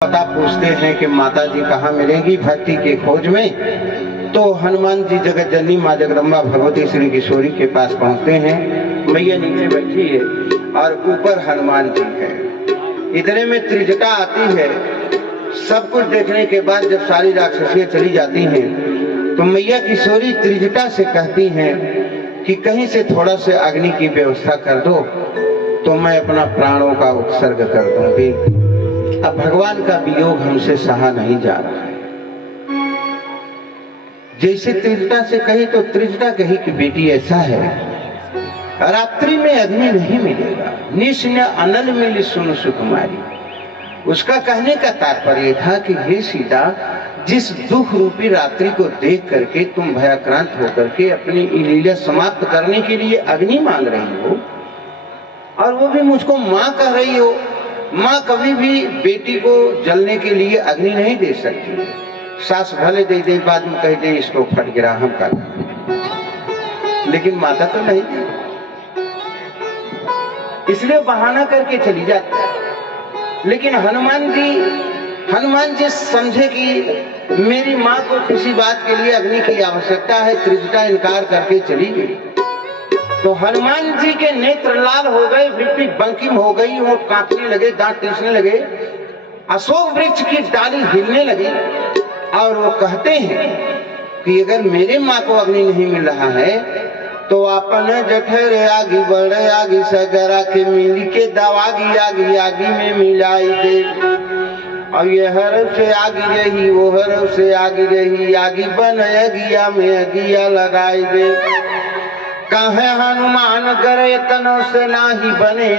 पता पूछते हैं कि माता जी कहाँ मिलेंगी भक्ति के खोज में। तो हनुमान जी जगत जननी माँ जगदम्बा भगवती श्री किशोरी के पास पहुँचते हैं। मैया नीचे बैठी है और ऊपर हनुमान जी है। इतने में त्रिजटा आती है। सब कुछ देखने के बाद जब सारी राक्षसियां चली जाती हैं तो मैया किशोरी त्रिजटा से कहती हैं कि कहीं से थोड़ा से अग्नि की व्यवस्था कर दो तो मैं अपना प्राणों का उत्सर्ग कर दूंगी। अब भगवान का वियोग हमसे सहा नहीं जा रहा है। जैसे त्रिजटा से कही तो त्रिजटा कही कि बेटी ऐसा है, रात्रि में अग्नि नहीं मिलेगा, निश्न अनल मिली सुन सुकुमारी। उसका कहने का तात्पर्य था कि हे सीता, जिस दुख रूपी रात्रि को देख करके तुम भयाक्रांत होकर के अपनी लीला समाप्त करने के लिए अग्नि मांग रही हो और वो भी मुझको माँ कह रही हो। माँ कभी भी बेटी को जलने के लिए अग्नि नहीं दे सकती। सास भले दे दे, बाद में कह दे इसको फट गिरा हम कर, लेकिन माता तो नहीं दे, इसलिए बहाना करके चली जाती है। लेकिन हनुमान जी समझे कि मेरी माँ को किसी बात के लिए अग्नि की आवश्यकता है। त्रिजटा इनकार करके चली गई तो हनुमान जी के नेत्र लाल हो गए, वृत्ति बंकिम हो गई, होंठ कांपने लगे, दांत टूटने लगे, अशोक वृक्ष की डाली हिलने लगी और वो कहते हैं कि अगर मेरे माँ को अग्नि नहीं मिल रहा है तो अपन जठर आगी बढ़ आगी सगरा के मिली के दवागी आगी आगी में मिलाई दे। और ये हर से आगी रही, वो हर से आगी रही, आगी बन अगिया में अगिया लगाई दे। कहे हनुमान करे तनो से नाही बने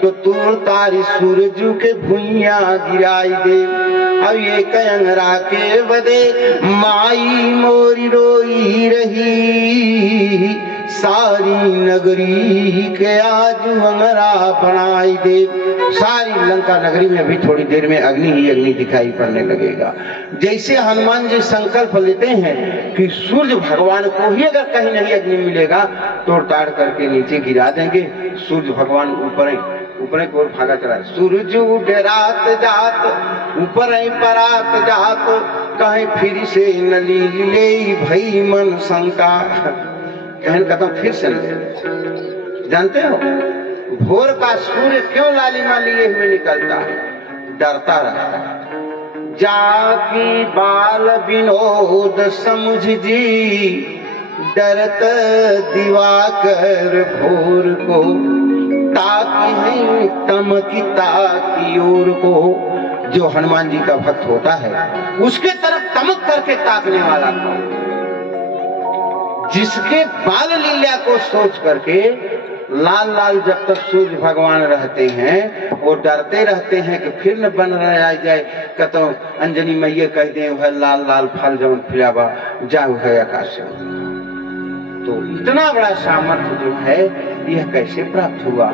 तो तूर तारी सूरज के भुइया गिराई दे। अब ये कंगरा के बदे माई मोरी रोई रही, सारी नगरी के आज अंगरा बनाई दे। सारी लंका नगरी में भी थोड़ी देर में अग्नि ही अग्नि दिखाई पड़ने लगेगा। जैसे हनुमान जी संकल्प लेते हैं कि सूर्य भगवान को ही अगर कहीं नहीं अग्नि मिलेगा तोड़ ताड़ करके नीचे गिरा देंगे। सूर्य भगवान ऊपर की ओर भागा चला। सूरज उठे रात जात, ऊपर परात जात, कहीं फिर से नली ले भई मन शंका। कहन कहता फिर से जानते हो भोर का सूर्य क्यों लालिमा लिए हुए निकलता है? डरता रहता है। जाकी बाल विनोद समझ जी, डरत दिवाकर भोर को, ताकि है तमकी ताकि ओर को। जो हनुमान जी का भक्त होता है उसके तरफ तमक करके ताकने वाला को, जिसके बाल लीला को सोच करके लाल लाल जब तक सूर्य भगवान रहते हैं वो डरते रहते हैं कि फिर न बन रहा जाए। कतो अंजनी मैया कह दे वह लाल लाल फल जौन फिलावा जाओ है आकाश। तो इतना बड़ा सामर्थ्य जो है यह कैसे प्राप्त हुआ?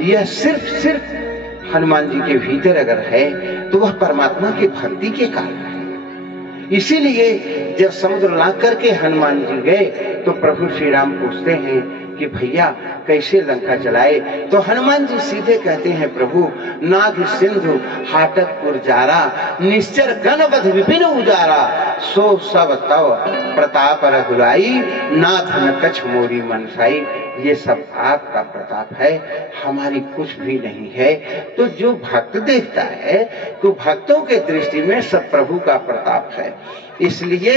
यह सिर्फ हनुमान जी के भीतर अगर है तो वह परमात्मा की भक्ति के कारण है। इसीलिए जब समुद्र लांघ करके हनुमान जी गए तो प्रभु श्री राम पूछते हैं कि भैया कैसे लंका चलाए? तो हनुमान जी सीधे कहते हैं प्रभु, नाग सिंधु हाटकपुर जारा, निश्चर गणवध विपिन उजारा, सो सब तव प्रताप रघुराई, नाथ न कछ मोरी मनसाई। ये सब आपका प्रताप है, हमारी कुछ भी नहीं है। तो जो भक्त देखता है तो भक्तों के दृष्टि में सब प्रभु का प्रताप है। इसलिए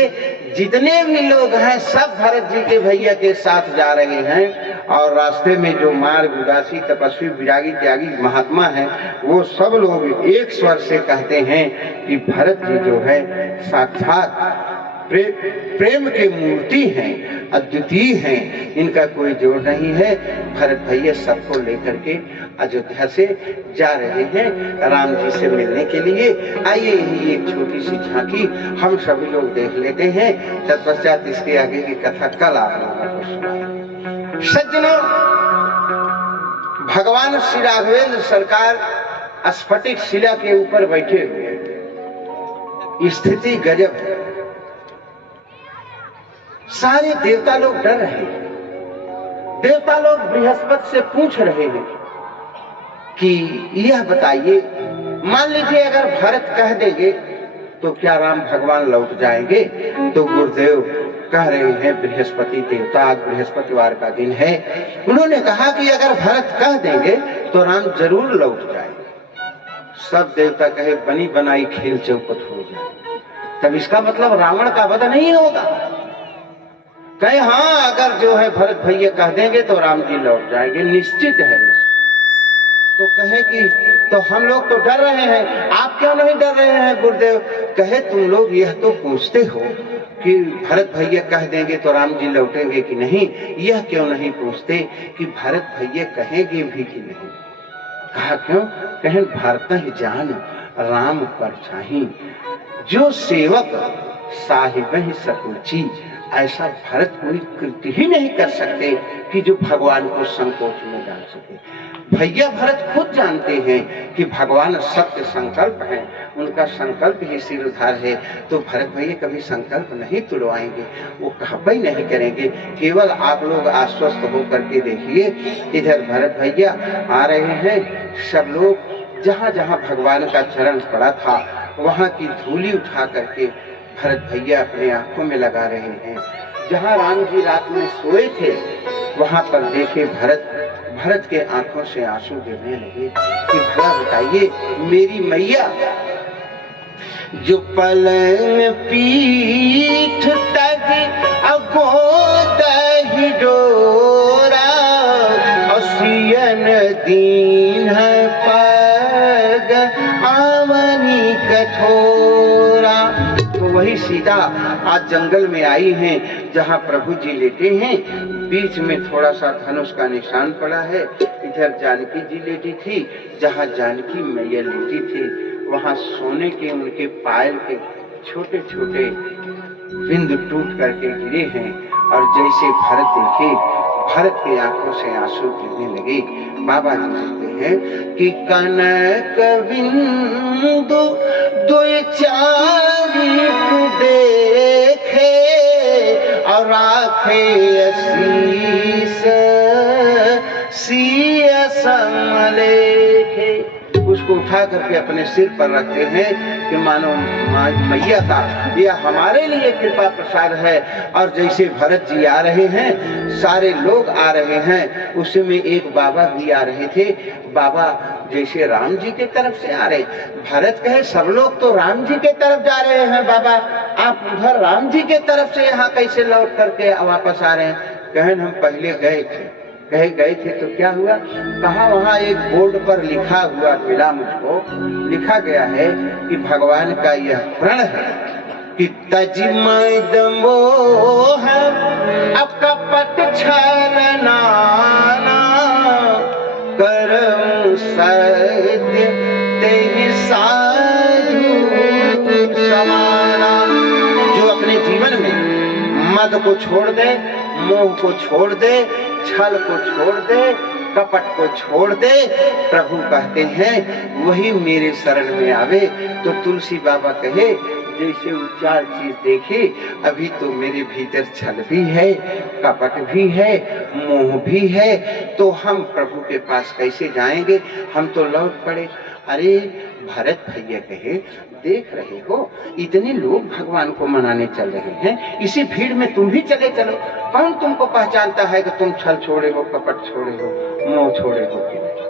जितने भी लोग हैं सब भरत जी के भैया के साथ जा रहे हैं और रास्ते में जो मार्ग उदासी तपस्वी विरागी त्यागी महात्मा है वो सब लोग एक स्वर से कहते हैं कि भरत जी जो है साक्षात प्रेम की मूर्ति हैं, अद्वितीय हैं, इनका कोई जोड़ नहीं है। भरत भैया सबको लेकर के अयोध्या से जा रहे हैं राम जी से मिलने के लिए। आइए ही एक छोटी सी झांकी हम सभी लोग देख लेते हैं, तत्पश्चात इसके आगे की कथा कल आप लोगों को सुनाएं। सज्जनों, भगवान श्री राघवेंद्र सरकार स्फटिक शिला के ऊपर बैठे हुए हैं। स्थिति गजब है। सारे देवता लोग डर रहे हैं। देवता लोग बृहस्पति से पूछ रहे हैं कि यह बताइए मान लीजिए अगर भरत कह देंगे तो क्या राम भगवान लौट जाएंगे? तो गुरुदेव कह रहे हैं, बृहस्पति देवता, आज बृहस्पतिवार का दिन है, उन्होंने कहा कि अगर भरत कह देंगे तो राम जरूर लौट जाएंगे। सब देवता कहे बनी बनाई खेल चौपट हो जाए, तब इसका मतलब रावण का वध नहीं होगा। कहे हाँ, अगर जो है भरत भैया कह देंगे तो राम जी लौट जाएंगे, निश्चित है। तो कहे कि तो हम लोग तो डर रहे हैं, आप क्यों नहीं डर रहे हैं गुरुदेव? कहे तुम लोग यह तो पूछते हो कि भरत भैया कह देंगे तो राम जी लौटेंगे कि नहीं, यह क्यों नहीं पूछते कि भरत भैया कहेंगे भी कि नहीं? कहा क्यों? कहें भारत ही जान राम परछाई, जो सेवक साहिब ही सकुची, ऐसा भरत कोई कृति ही नहीं कर सकते कि जो भगवान को संकोच में डाल सके। भैया भरत खुद जानते हैं कि भगवान सत्य संकल्प है, उनका संकल्प ही सिरधार है, तो भरत भैया कभी संकल्प नहीं तोड़वाएंगे, वो कहबई नहीं करेंगे। केवल आप लोग आश्वस्त होकर के देखिए, इधर भरत भैया आ रहे हैं, सब लोग जहाँ जहाँ भगवान का चरण पड़ा था वहाँ की धूली उठा करके भरत भैया अपने आंखों में लगा रहे हैं। जहाँ राम जी रात में सोए थे वहाँ पर देखे भरत के आंखों से आंसू गिरने लगे कि भला बताइए मेरी मैया जो पलंग पीठ तज अगोद ही डोरा, असियन दीन पग आवनी कठोरा। तो वही सीता आज जंगल में आई हैं जहाँ प्रभु जी लेटे हैं, बीच में थोड़ा सा धनुष का निशान पड़ा है। इधर जानकी जी लेटी थी, जहाँ जानकी मैया लेटी थी वहाँ सोने के उनके पायल के छोटे छोटे बिंदु टूट करके गिरे हैं। और जैसे भरत देखे, भरत की आंखों से आंसू गिरने लगे। बाबा जी कहते हैं कि कनक बिंदु दो चारिक देखे और आखे असीस सिय समलेखे। उसको उठा करके अपने सिर पर रखते हैं कि मानो मैया का यह हमारे लिए कृपा प्रसाद है। और जैसे भरत जी आ रहे हैं, सारे लोग आ रहे हैं, उसमें एक बाबा भी आ रहे थे। बाबा जैसे राम जी के तरफ से आ रहे, भरत कहे सब लोग तो राम जी के तरफ जा रहे हैं, बाबा आप उधर राम जी के तरफ से यहाँ कैसे लौट करके वापस आ रहे हैं? कहें हम पहले गए थे। कहे गए थे तो क्या हुआ? कहा वहाँ एक बोर्ड पर लिखा हुआ मिला, मुझको लिखा गया है कि भगवान का यह प्रण है कि तजिमद मोह अकपट छलना करम सत्य तेहि साधु समाना। जो अपने जीवन में मद को छोड़ दे, मोह को छोड़ दे, छल को छोड़ दे, कपट को छोड़ दे, प्रभु कहते हैं वही मेरे शरण में आवे। तो तुलसी बाबा कहे जैसे वो चार चीज देखे, अभी तो मेरे भीतर छल भी है, कपट भी है, मोह भी है, तो हम प्रभु के पास कैसे जाएंगे? हम तो लौट पड़े। अरे भरत भैया कहे देख रहे हो इतने लोग भगवान को मनाने चल रहे हैं, इसी भीड़ में तुम भी चले चलो। कौन तुमको पहचानता है कि तुम छल छोड़े हो, कपट छोड़े हो, मोह छोड़े हो कि नहीं?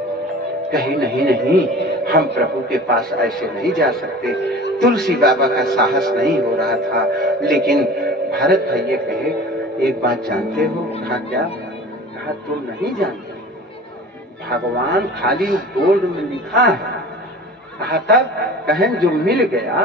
कहे नहीं नहीं, हम प्रभु के पास ऐसे नहीं जा सकते। तुलसी बाबा का साहस नहीं हो रहा था। लेकिन भरत भैया कहे एक बात जानते हो? कहा क्या? कहा तुम नहीं जानते, भगवान खाली बोर्ड में लिखा है। कहा तब? कहें जो मिल गया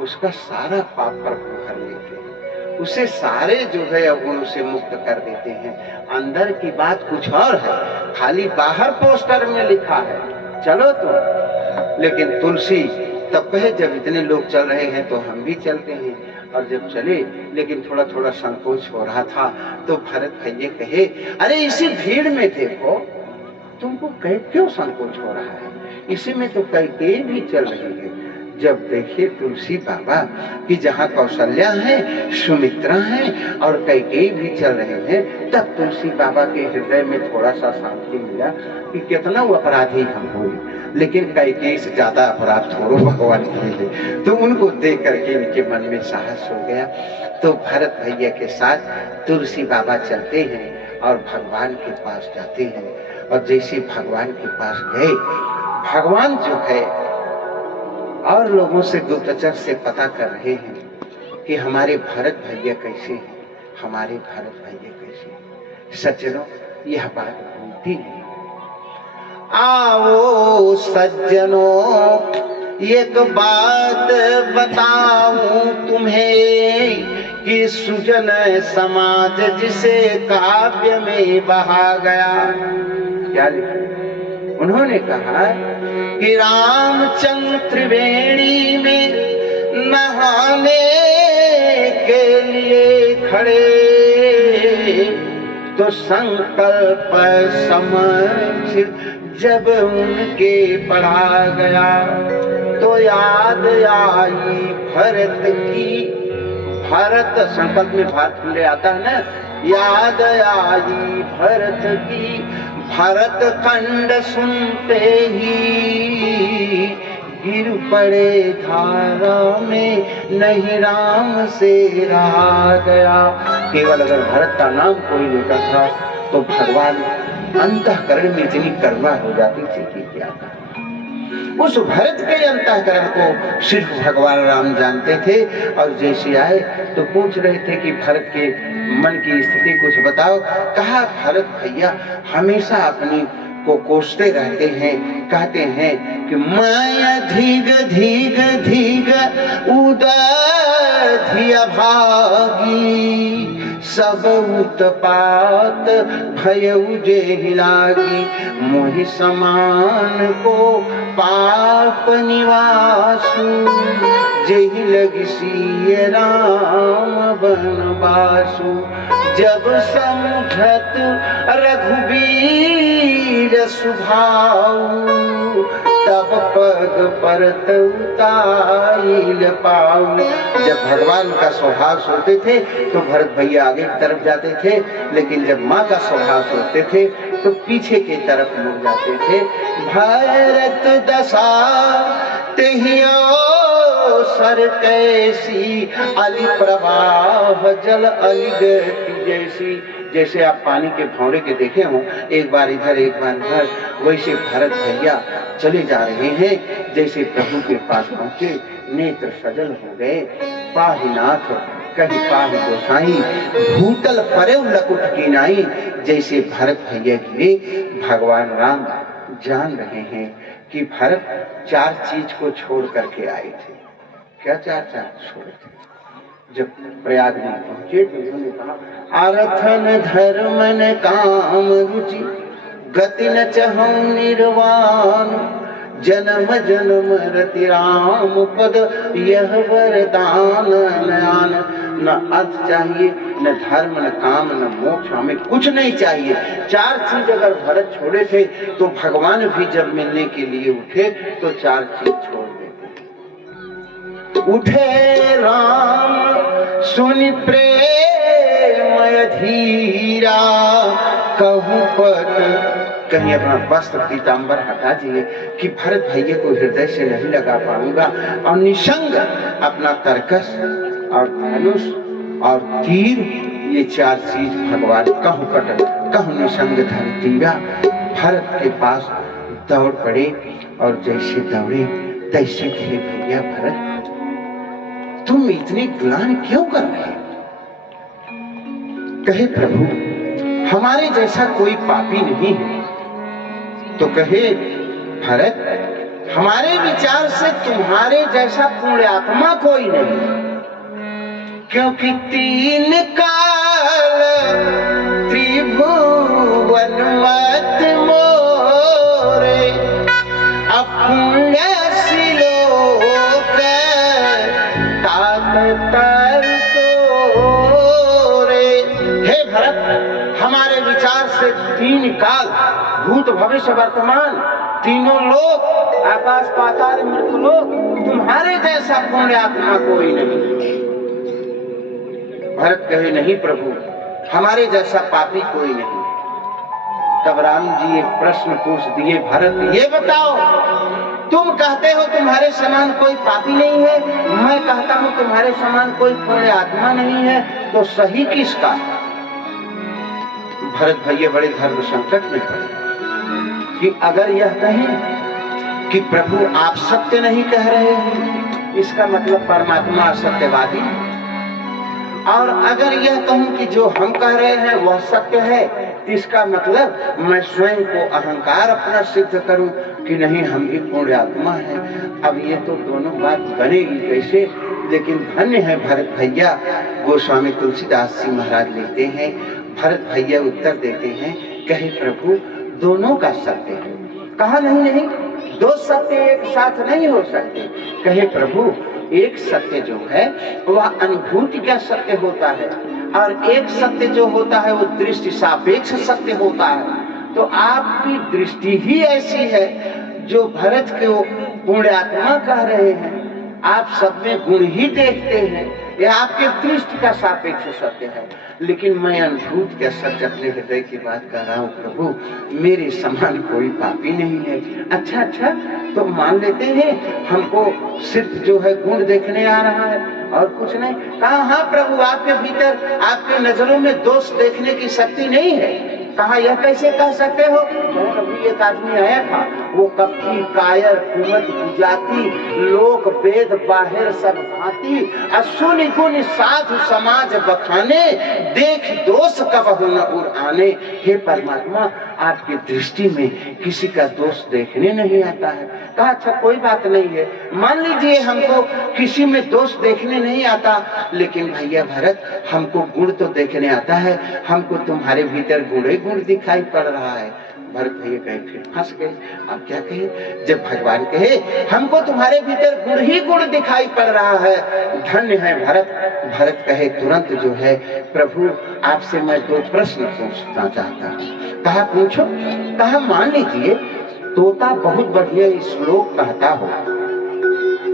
उसका सारा पाप प्रभु भर लेते हैं, उसे सारे जो है अवगुण से मुक्त कर देते हैं। अंदर की बात कुछ और है, खाली बाहर पोस्टर में लिखा है चलो तो। लेकिन तुलसी तब कहे जब इतने लोग चल रहे हैं तो हम भी चलते हैं। और जब चले, लेकिन थोड़ा थोड़ा संकोच हो रहा था, तो भरत भैया कहे अरे इसी भीड़ में देखो, तुमको क्यों संकोच हो रहा है? इसी में तो कई भी चल रही है। जब देखे तुलसी बाबा कि जहाँ कौशल्या है, सुमित्रा है और कई भी चल रहे हैं, तब तुलसी बाबा के हृदय में थोड़ा सा शांति मिला कि कितना वो अपराधी हम हुए। लेकिन कैकेयी से ज्यादा अपराध थोड़ो भगवान किए थे। तो उनको देख करके इनके मन में साहस हो गया। तो भरत भैया के साथ तुलसी बाबा चलते हैं और भगवान के पास जाते हैं। और जैसे भगवान के पास गए, भगवान जो है और लोगों से गुप्तचर से पता कर रहे हैं कि हमारे भरत भैया कैसे हैं, हमारे भरत भैया कैसे हैं। सज्जनों, यह बात भूलती नहीं। आओ सज्जनों, एक बात बताऊं तुम्हें कि सुजन समाज जिसे काव्य में बहा गया। क्या लिखा? उन्होंने कहा कि रामचंद्र त्रिवेणी में नहाने के लिए खड़े, तो संकल्प समझ जब उनके पढ़ा गया, तो याद आई भरत की। भरत संकल्प में भारत ले आता है ना, याद आई भरत की। भरत खंड सुनते ही गिर पड़े धारा में, नहीं राम से रहा गया। केवल अगर भरत का नाम कोई लेता था तो भगवान अंतःकरण में इतनी करुणा हो जाती थी कि क्या कहा। उस भरत के अंतःकरण को सिर्फ भगवान राम जानते थे। और जैसे आए तो पूछ रहे थे कि भरत के मन की स्थिति कुछ बताओ। कहा भरत भैया हमेशा अपनी को कोसते रहते हैं, कहते हैं कि माया धीग धीग धीग उदधिया भागी, सब उत्पात भयउ जेहि लागी, मोहि समान को पाप निवासु, जेहि लगि सिय राम बनवासु। जब समझत रघुबीर सुभाऊ, तब पग परत उतारिल पाऊ। जब भगवान का स्वभाव सोचते थे तो भरत भैया आगे की तरफ जाते थे, लेकिन जब माँ का स्वभाव सोचते थे तो पीछे की तरफ मुड़ जाते थे। भरत दशा तेहियो सर कैसी, अली प्रवाह जल अलिगति जैसी। जैसे आप पानी के भौरे के देखे हो, एक बार इधर एक बार उधर, वैसे भरत भैया चले जा रहे हैं। जैसे प्रभु के पास पहुंचे, नेत्र सजल हो गए। पाहि नाथ कहीं पाहि गोसाई, भूतल परे लकुट की नाई। जैसे भरत भैया गिरे, भगवान राम जान रहे हैं कि भरत चार चीज को छोड़ करके आए थे। क्या चार छोड़े थे? जब प्रयाग में पहुंचे तो उन्होंने कहा अर्थन धर्मन काम रुचि, गति न चहु निर्वाण, जन्म जन्म रति राम पद यह वरदान नयान। न अर्थ चाहिए, न धर्म, न काम, न मोक्ष, हमें कुछ नहीं चाहिए। चार चीज अगर भरत छोड़े थे तो भगवान भी जब मिलने के लिए उठे तो चार चीज छोड़ देते। उठे राम सुनि प्रेम धीरा, कहूँ पद कहीं अपना वस्त्र पीताम्बर हटा दिए कि भरत भैया को हृदय से नहीं लगा पाऊंगा, और निसंग अपना तरकस और धनुष और तीर, ये चार चीज भगवान कहूँ कट कहूँ निसंग धर तीरा, भरत के पास दौड़ पड़े। और जैसे दौड़े तैसे कहे भैया भरत तुम इतने ग्लानि क्यों कर रहे? कहे प्रभु हमारे जैसा कोई पापी नहीं है। तो कहे भरत हमारे विचार से तुम्हारे जैसा पुण्यात्मा कोई नहीं, क्योंकि तीन काल त्रिभुवन मत मोरे, अपुण्य सिलोक तात तर तोरे। हे भरत हमारे विचार से तीन काल, भूत भविष्य वर्तमान, तीनों लोक, आकाश पाताल मृत्यु लोक, तुम्हारे जैसा पुण्यात्मा कोई नहीं। भरत कहे नहीं प्रभु हमारे जैसा पापी कोई नहीं। तब राम जी एक प्रश्न पूछ दिए, भरत ये बताओ, तुम कहते हो तुम्हारे समान कोई पापी नहीं है, मैं कहता हूं तुम्हारे समान कोई पुण्य आत्मा नहीं है, तो सही किसका? भरत भैया बड़े धर्म संकट में पड़े कि अगर यह कहें कि प्रभु आप सत्य नहीं कह रहे हैं, इसका मतलब परमात्मा असत्यवादी, और अगर यह कहूं कि जो हम कह रहे हैं वह सत्य है, इसका मतलब मैं स्वयं को अहंकार अपना सिद्ध करूं कि नहीं हम भी पूर्ण आत्मा है। अब ये तो दोनों बात बनेगी कैसे? लेकिन धन्य है भरत भैया। गोस्वामी तुलसीदास जी महाराज लिखते हैं, भरत भैया उत्तर देते हैं, कहे प्रभु दोनों का सत्य है। कहा नहीं, दो सत्य एक साथ नहीं हो सकते। कहे प्रभु एक सत्य जो है वह अनुभूति का सत्य होता है, और एक सत्य जो होता है वो दृष्टि सापेक्ष सत्य होता है। तो आपकी दृष्टि ही ऐसी है, जो भरत को पूर्ण आत्मा कह रहे हैं, आप सब में गुण ही देखते हैं, यह आपके दृष्टि का सापेक्ष सत्य है। लेकिन मैं अनुभूत का सच अपने हृदय की बात कर रहा हूँ प्रभु, मेरे समान कोई पापी नहीं है। अच्छा तो मान लेते हैं हमको सिर्फ जो है गुण देखने आ रहा है और कुछ नहीं। कहा हाँ प्रभु, आपके भीतर आपके नजरों में दोष देखने की शक्ति नहीं है। कहा यह कैसे कह सकते हो? प्रभु एक आदमी आया था, वो कपटी कायर कुमत जाति लोक वेद बाहिर सब भांति, असुनि गुण साधु समाज बखाने, देख दोष कबहु न उड़ाने। हे परमात्मा, आपकी दृष्टि में किसी का दोष देखने नहीं आता है। कहा अच्छा कोई बात नहीं है, मान लीजिए हमको किसी में दोष देखने नहीं आता, लेकिन भैया भरत हमको गुण तो देखने आता है, हमको तुम्हारे भीतर गुण गुण दिखाई पड़ रहा है। भरत भैया कहे फिर फंस गए। अब क्या कहे? जब भगवान कहे हमको तुम्हारे भीतर गुण ही गुण दिखाई पड़ रहा है, धन्य है भरत। भरत कहे तुरंत जो है प्रभु आपसे मैं दो प्रश्न पूछना चाहता हूँ। कहा पूछो। कहा मान लीजिए तोता बहुत बढ़िया श्लोक कहता हो,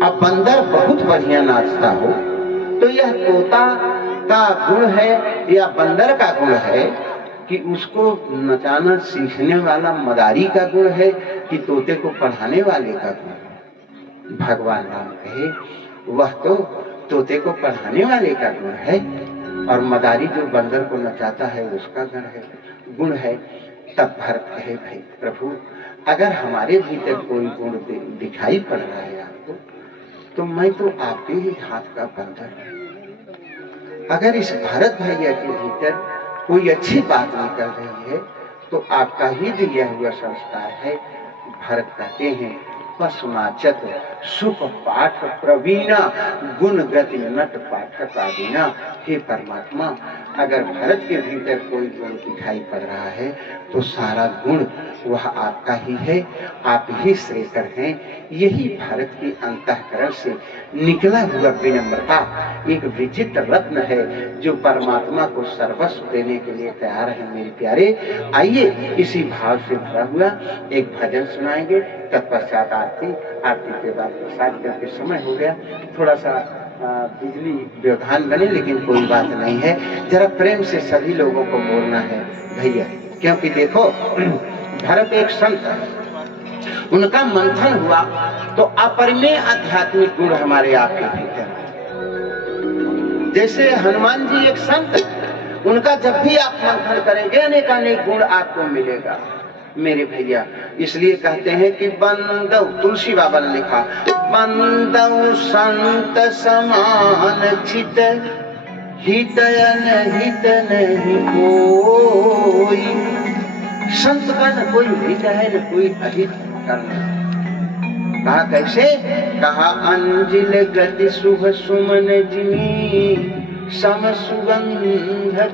अब बंदर बहुत बढ़िया नाचता हो, तो यह तोता का गुण है या बंदर का गुण है कि उसको नचाना सीखने वाला मदारी का गुण है कि तोते को पढ़ाने वाले का गुण है? भगवान राम कहे वह तो तोते को पढ़ाने वाले का गुण है, और मदारी जो बंदर को नचाता है उसका गुण है। तब भरत कहे भाई प्रभु अगर हमारे भीतर कोई गुण दिखाई पड़ रहा है आपको, तो मैं तो आपके ही हाथ का बंदर हूं। अगर इस भरत भैया के भीतर कोई अच्छी बात निकल रही है तो आपका ही दिया हुआ संस्कार है। भरत कहते हैं पशुनाचत सुख पाठ प्रवीणा गुण गति नट पाठक आदिना। हे परमात्मा, अगर भरत के भीतर कोई गुण दिखाई पड़ रहा है तो सारा गुण वह आपका ही है, आप ही श्रेष्ठ हैं। यही भारत की अंतःकरण से निकला हुआ विनम्रता एक विचित्र रत्न है, जो परमात्मा को सर्वस्व देने के लिए तैयार है। मेरे प्यारे, आइए इसी भाव से भरा हुआ एक भजन सुनाएंगे, तत्पश्चात आरती के बाद प्रसाद करके समय हो गया, थोड़ा सा बिजली व्यवधान बने, लेकिन कोई बात नहीं है। जरा प्रेम से सभी लोगों को बोलना है भैया, क्योंकि देखो भरत एक संत है, उनका मंथन हुआ तो अपरिमेय आध्यात्मिक गुण हमारे आपके भीतर है। जैसे हनुमान जी एक संत है, उनका जब भी आप मंथन करेंगे अनेकानेक गुण आपको मिलेगा। मेरे भैया इसलिए कहते हैं कि बंदौ, तुलसी बाबा ने लिखा, बंदौ संत समान चित, हित अनहित नहीं कोई। संत का न कोई हित है न कोई अहित करना। कहा कैसे? कहा अंजिल गति शुभ सुमन जिनी, सम सुगंध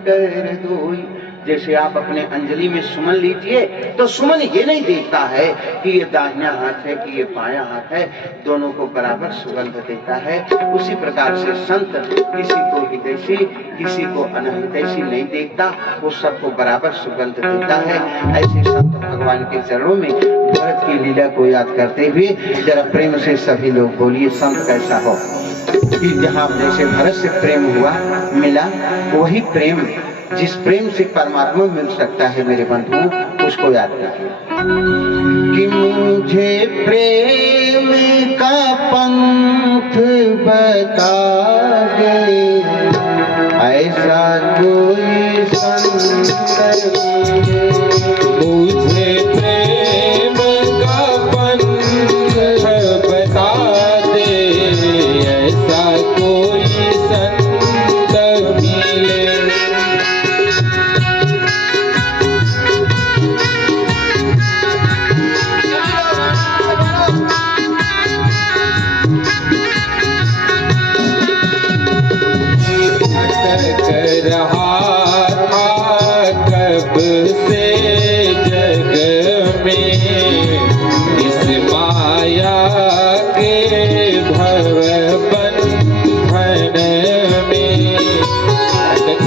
कर दोई। जैसे आप अपने अंजलि में सुमन लीजिए तो सुमन ये नहीं देखता है कि ये दाहिना हाथ है कि ये बायां हाथ है, दोनों को बराबर सुगंध देता है। उसी प्रकार से संत किसी को हितैषी किसी को अनहितैषी नहीं देखता, वो सबको बराबर सुगंध देता है। ऐसे संत भगवान के चरणों में भरत की लीला को याद करते हुए जरा प्रेम से सभी लोग बोलिए, संत कैसा हो कि जहाँ जैसे भरत से प्रेम हुआ मिला, वही प्रेम जिस प्रेम से परमात्मा मिल सकता है मेरे बंधुओं, उसको याद कीजिए कि मुझे प्रेम का पंथ बता दे, ऐसा कोई संत मुझे प्रेम का पंथ बता दे, ऐसा कोई संत मिले। भटक रहा था कब से जग में, इस माया के भव बंधन में। भटक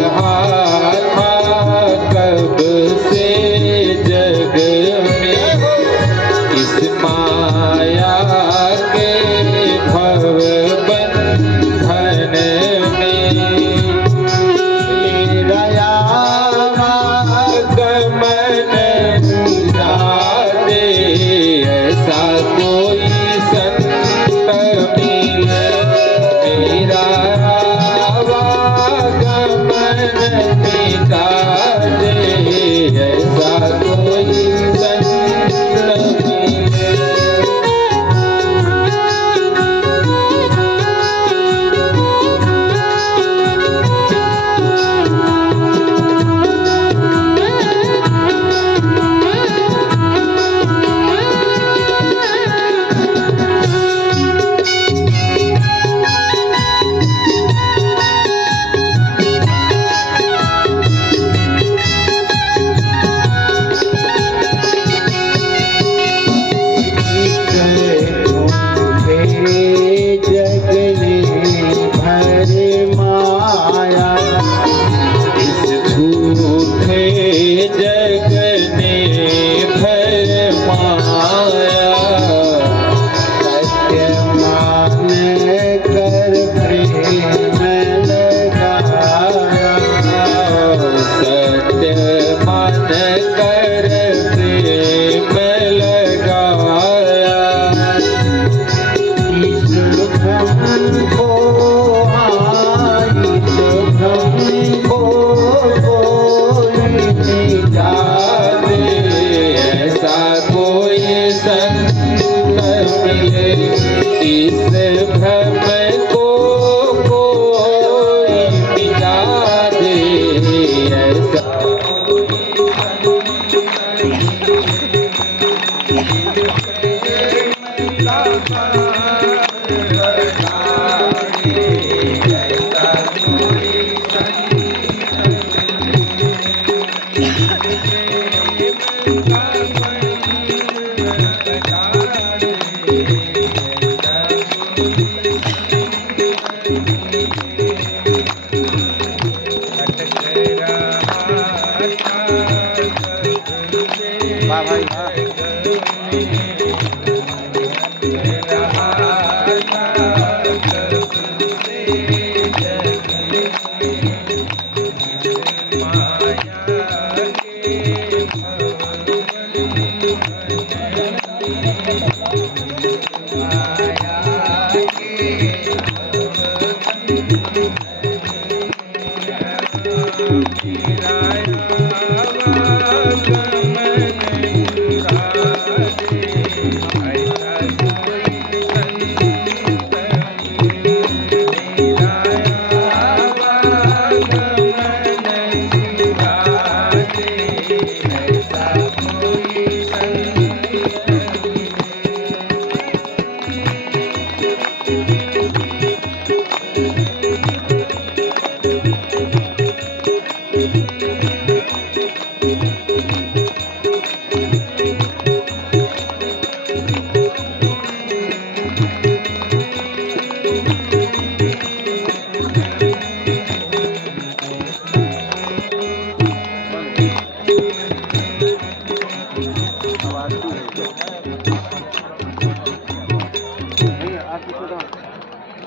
रहा था कब से जग में, इस माया के भव बंधन में। गमन जाते, ऐसा कोई संत मिले। मेरा गमन मिटा दे, ऐसा कोई संत मिले।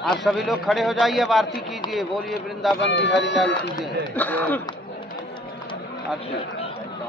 आप सभी लोग खड़े हो जाइए, अब आरती कीजिए। बोलिए वृंदावन बिहारी लाल की जय। आरती।